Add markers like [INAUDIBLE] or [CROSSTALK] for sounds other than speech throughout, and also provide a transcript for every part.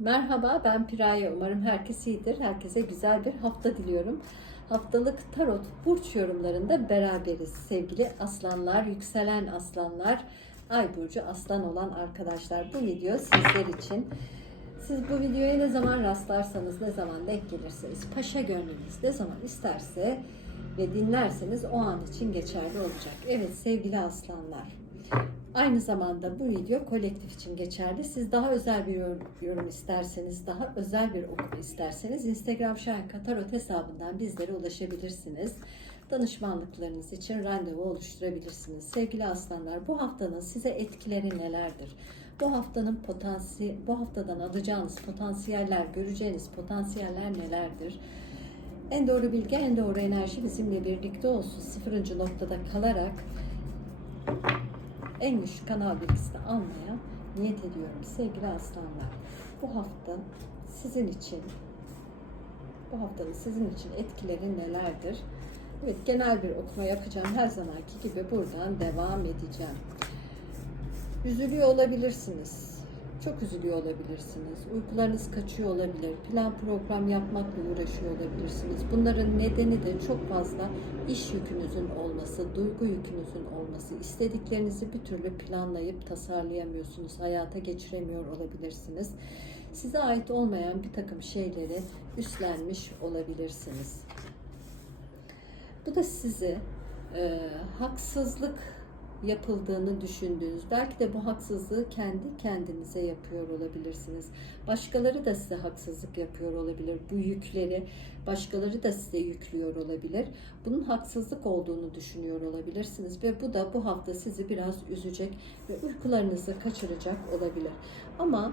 Merhaba ben Piraye. Umarım herkes iyidir. Herkese güzel bir hafta diliyorum. Haftalık tarot burç yorumlarında beraberiz. Sevgili aslanlar, yükselen aslanlar, ay burcu aslan olan arkadaşlar. Bu video sizler için. Siz bu videoya ne zaman rastlarsanız, ne zaman denk gelirseniz, paşa gönlünüz ne zaman isterse ve dinlerseniz o an için geçerli olacak. Evet sevgili aslanlar. Aynı zamanda bu video kolektif için geçerli. Siz daha özel bir yorum, isterseniz, daha özel bir okuma isterseniz Instagram Şahin Katarot hesabından bizlere ulaşabilirsiniz. Danışmanlıklarınız için randevu oluşturabilirsiniz. Sevgili aslanlar, bu haftanın size etkileri nelerdir? Bu haftanın potansiyel, bu haftadan alacağınız potansiyeller, göreceğiniz potansiyeller nelerdir? En doğru bilgi, en doğru enerji bizimle birlikte olsun. Sıfırıncı noktada kalarak en güçlü kanal bilgisini almaya niyet ediyorum sevgili aslanlar. Bu hafta sizin için bu haftanın sizin için etkileri nelerdir? Evet genel bir okuma yapacağım. Her zamanki gibi buradan devam edeceğim. Üzülüyor olabilirsiniz. Çok üzülüyor olabilirsiniz. Uykularınız kaçıyor olabilir. Plan program yapmakla uğraşıyor olabilirsiniz. Bunların nedeni de çok fazla iş yükünüzün olması, duygu yükünüzün olması. İstediklerinizi bir türlü planlayıp tasarlayamıyorsunuz. Hayata geçiremiyor olabilirsiniz. Size ait olmayan bir takım şeyleri üstlenmiş olabilirsiniz. Bu da sizi e, haksızlık yapıldığını düşündüğünüz, belki de bu haksızlığı kendi kendinize yapıyor olabilirsiniz. Başkaları da size haksızlık yapıyor olabilir. Bu yükleri başkaları da size yüklüyor olabilir. Bunun haksızlık olduğunu düşünüyor olabilirsiniz ve bu da bu hafta sizi biraz üzecek ve uykularınızı kaçıracak olabilir. Ama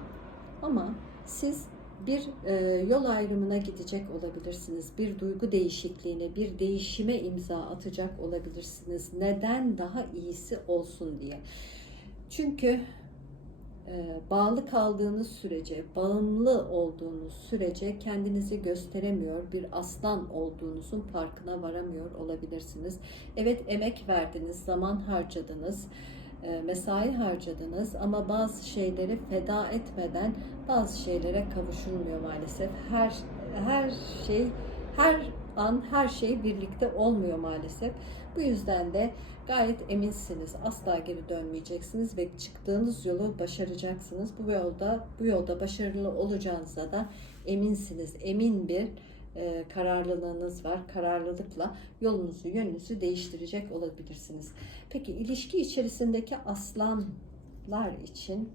ama siz bir e, yol ayrımına gidecek olabilirsiniz. Bir duygu değişikliğine, bir değişime imza atacak olabilirsiniz. Neden daha iyisi olsun diye. Çünkü e, bağlı kaldığınız sürece, bağımlı olduğunuz sürece kendinizi gösteremiyor, bir aslan olduğunuzun farkına varamıyor olabilirsiniz. Evet emek verdiniz, zaman harcadınız mesai harcadınız ama bazı şeyleri feda etmeden bazı şeylere kavuşulmuyor maalesef. Her her şey her an her şey birlikte olmuyor maalesef. Bu yüzden de gayet eminsiniz. Asla geri dönmeyeceksiniz ve çıktığınız yolu başaracaksınız. Bu yolda bu yolda başarılı olacağınıza da eminsiniz. Emin bir e, kararlılığınız var. Kararlılıkla yolunuzu, yönünüzü değiştirecek olabilirsiniz. Peki ilişki içerisindeki aslanlar için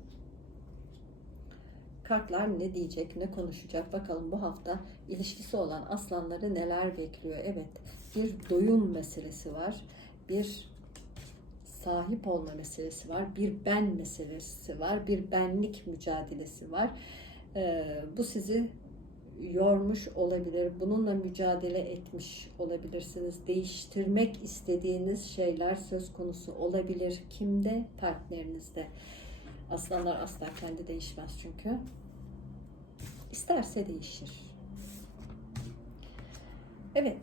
kartlar ne diyecek, ne konuşacak bakalım bu hafta ilişkisi olan aslanları neler bekliyor? Evet, bir doyum meselesi var. Bir sahip olma meselesi var. Bir ben meselesi var. Bir benlik mücadelesi var. Ee, bu sizi yormuş olabilir. Bununla mücadele etmiş olabilirsiniz. Değiştirmek istediğiniz şeyler söz konusu olabilir. Kimde? Partnerinizde. Aslanlar asla kendi değişmez çünkü. İsterse değişir. Evet.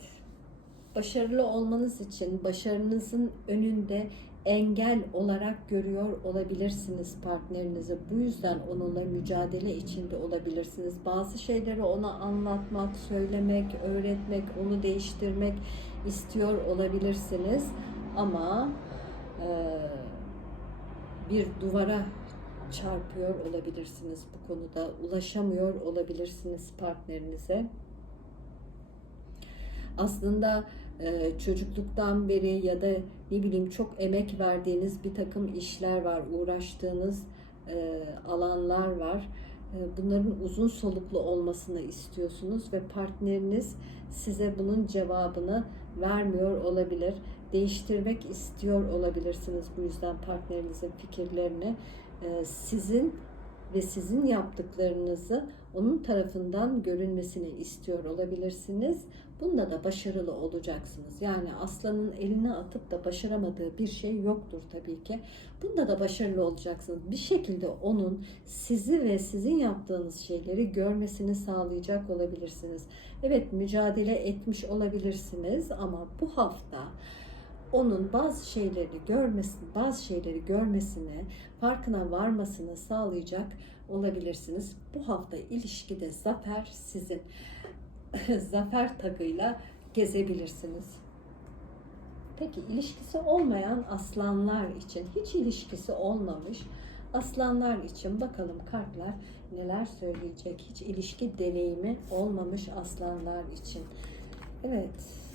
Başarılı olmanız için başarınızın önünde engel olarak görüyor olabilirsiniz partnerinizi. Bu yüzden onunla mücadele içinde olabilirsiniz. Bazı şeyleri ona anlatmak, söylemek, öğretmek, onu değiştirmek istiyor olabilirsiniz. Ama e, bir duvara çarpıyor olabilirsiniz bu konuda. Ulaşamıyor olabilirsiniz partnerinize. Aslında e, çocukluktan beri ya da ne bileyim çok emek verdiğiniz bir takım işler var, uğraştığınız e, alanlar var. E, bunların uzun soluklu olmasını istiyorsunuz ve partneriniz size bunun cevabını vermiyor olabilir. Değiştirmek istiyor olabilirsiniz bu yüzden partnerinizin fikirlerini. E, sizin ve sizin yaptıklarınızı onun tarafından görünmesini istiyor olabilirsiniz. Bunda da başarılı olacaksınız. Yani aslanın eline atıp da başaramadığı bir şey yoktur tabii ki. Bunda da başarılı olacaksınız. Bir şekilde onun sizi ve sizin yaptığınız şeyleri görmesini sağlayacak olabilirsiniz. Evet mücadele etmiş olabilirsiniz ama bu hafta onun bazı şeyleri görmesini, bazı şeyleri görmesini, farkına varmasını sağlayacak olabilirsiniz. Bu hafta ilişkide zafer sizin. [LAUGHS] zafer tagıyla gezebilirsiniz. Peki ilişkisi olmayan aslanlar için, hiç ilişkisi olmamış aslanlar için bakalım kartlar neler söyleyecek. Hiç ilişki deneyimi olmamış aslanlar için. Evet.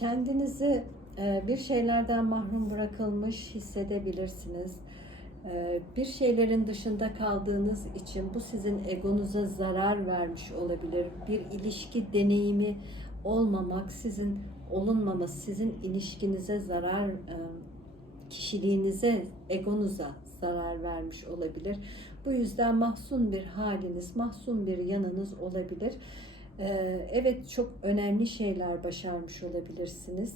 Kendinizi e, bir şeylerden mahrum bırakılmış hissedebilirsiniz. E, Bir şeylerin dışında kaldığınız için bu sizin egonuza zarar vermiş olabilir. Bir ilişki deneyimi olmamak, sizin olunmaması, sizin ilişkinize zarar, e, kişiliğinize, egonuza zarar vermiş olabilir. Bu yüzden mahzun bir haliniz, mahzun bir yanınız olabilir. Ee, Evet çok önemli şeyler başarmış olabilirsiniz.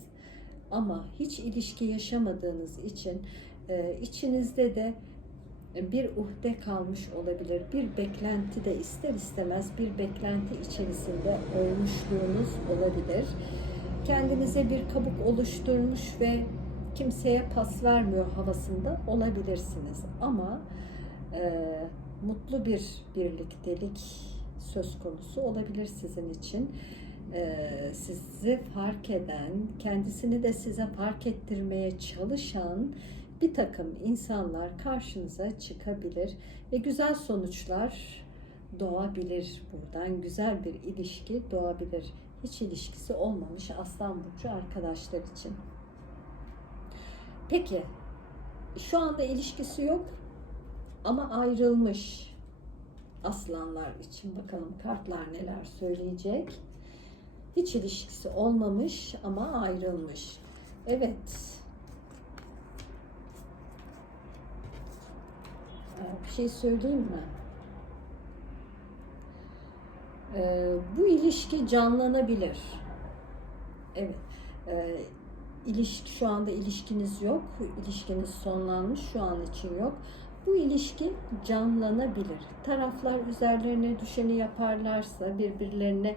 Ama hiç ilişki yaşamadığınız için e, içinizde de bir uhde kalmış olabilir. Bir beklenti de ister istemez bir beklenti içerisinde olmuşluğunuz olabilir. Kendinize bir kabuk oluşturmuş ve kimseye pas vermiyor havasında olabilirsiniz. Ama e, mutlu bir birliktelik söz konusu olabilir sizin için. E, sizi fark eden, kendisini de size fark ettirmeye çalışan bir takım insanlar karşınıza çıkabilir ve güzel sonuçlar doğabilir buradan. Güzel bir ilişki doğabilir. Hiç ilişkisi olmamış Aslan Burcu arkadaşlar için. Peki, şu anda ilişkisi yok ama ayrılmış aslanlar için bakalım kartlar neler söyleyecek. Hiç ilişkisi olmamış ama ayrılmış. Evet. Ee, Bir şey söyleyeyim mi? Ee, bu ilişki canlanabilir. Evet. Ee, ilişki şu anda ilişkiniz yok. İlişkiniz sonlanmış. Şu an için yok. Bu ilişki canlanabilir. Taraflar üzerlerine düşeni yaparlarsa, birbirlerine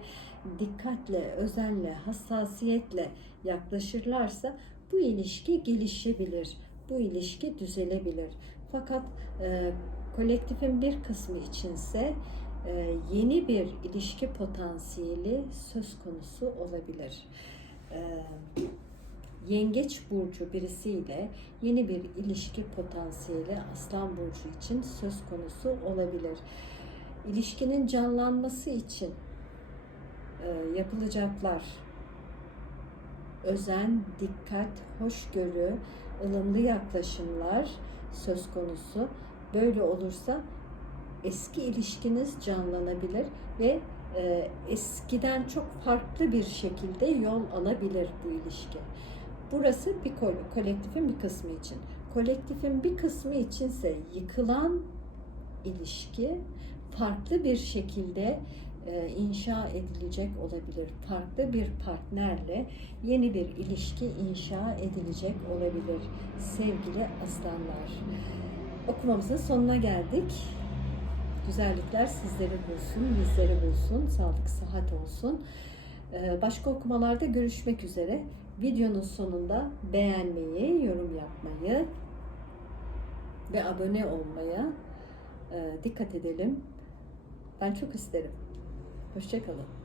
dikkatle, özenle, hassasiyetle yaklaşırlarsa bu ilişki gelişebilir. Bu ilişki düzelebilir. Fakat e, kolektifin bir kısmı içinse e, yeni bir ilişki potansiyeli söz konusu olabilir. E, Yengeç burcu birisiyle yeni bir ilişki potansiyeli Aslan burcu için söz konusu olabilir. İlişkinin canlanması için e, yapılacaklar özen, dikkat, hoşgörü, ılımlı yaklaşımlar söz konusu. Böyle olursa eski ilişkiniz canlanabilir ve e, eskiden çok farklı bir şekilde yol alabilir bu ilişki. Burası bir kol- kolektifin bir kısmı için. Kolektifin bir kısmı içinse yıkılan ilişki farklı bir şekilde e, inşa edilecek olabilir. Farklı bir partnerle yeni bir ilişki inşa edilecek olabilir. Sevgili aslanlar. Okumamızın sonuna geldik. Güzellikler sizleri bulsun, bizleri bulsun, sağlık, sıhhat olsun. Ee, Başka okumalarda görüşmek üzere. Videonun sonunda beğenmeyi, yorum yapmayı ve abone olmaya e, dikkat edelim. Ben çok isterim. Hoşçakalın.